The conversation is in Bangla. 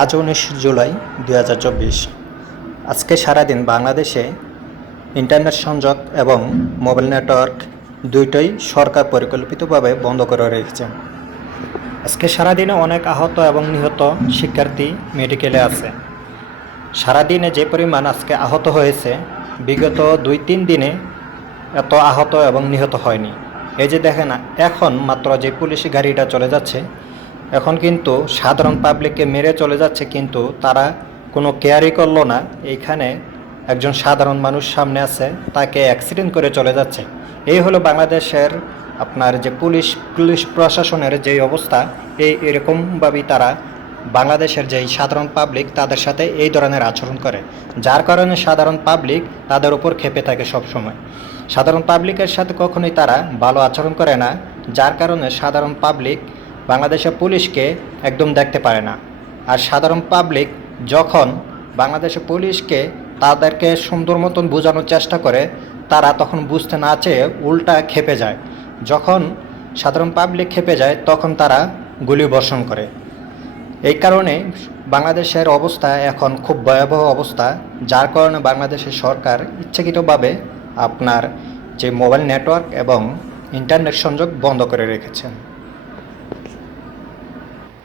আজ 19 জুলাই 2024। আজকে সারাদিন বাংলাদেশে ইন্টারনেট সংযোগ এবং মোবাইল নেটওয়ার্ক দুইটাই সরকার পরিকল্পিতভাবে বন্ধ করে রেখেছে। আজকে সারাদিনে অনেক আহত এবং নিহত শিক্ষার্থী মেডিকেলে আছে। সারাদিনে যে পরিমাণ আজকে আহত হয়েছে, বিগত 2-3 দিনে এত আহত এবং নিহত হয়নি। এই যে দেখেন, এখন মাত্র যে পুলিশ গাড়িটা চলে যাচ্ছে, এখন কিন্তু সাধারণ পাবলিককে মেরে চলে যাচ্ছে, কিন্তু তারা কোনো কেয়ারই করলো না। এইখানে একজন সাধারণ মানুষ সামনে আছে, তাকে অ্যাক্সিডেন্ট করে চলে যাচ্ছে। এই হলো বাংলাদেশের আপনার যে পুলিশ প্রশাসনের যেই অবস্থা, এরকমভাবেই তারা বাংলাদেশের যেই সাধারণ পাবলিক তাদের সাথে এই ধরনের আচরণ করে, যার কারণে সাধারণ পাবলিক তাদের উপর ক্ষেপে থাকে সব সময়। সাধারণ পাবলিকের সাথে কখনোই তারা ভালো আচরণ করে না, যার কারণে সাধারণ পাবলিক বাংলাদেশের পুলিশকে একদম দেখতে পারে না। আর সাধারণ পাবলিক যখন বাংলাদেশের পুলিশকে তাদেরকে সুন্দর মতন বোঝানোর চেষ্টা করে, তারা তখন বুঝতে না চেয়ে উল্টা ক্ষেপে যায়। যখন সাধারণ পাবলিক ক্ষেপে যায়, তখন তারা গুলি বর্ষণ করে। এই কারণে বাংলাদেশের অবস্থা এখন খুব ভয়াবহ অবস্থা, যার কারণে বাংলাদেশের সরকার ইচ্ছাকৃতভাবে আপনার যে মোবাইল নেটওয়ার্ক এবং ইন্টারনেট সংযোগ বন্ধ করে রেখেছে।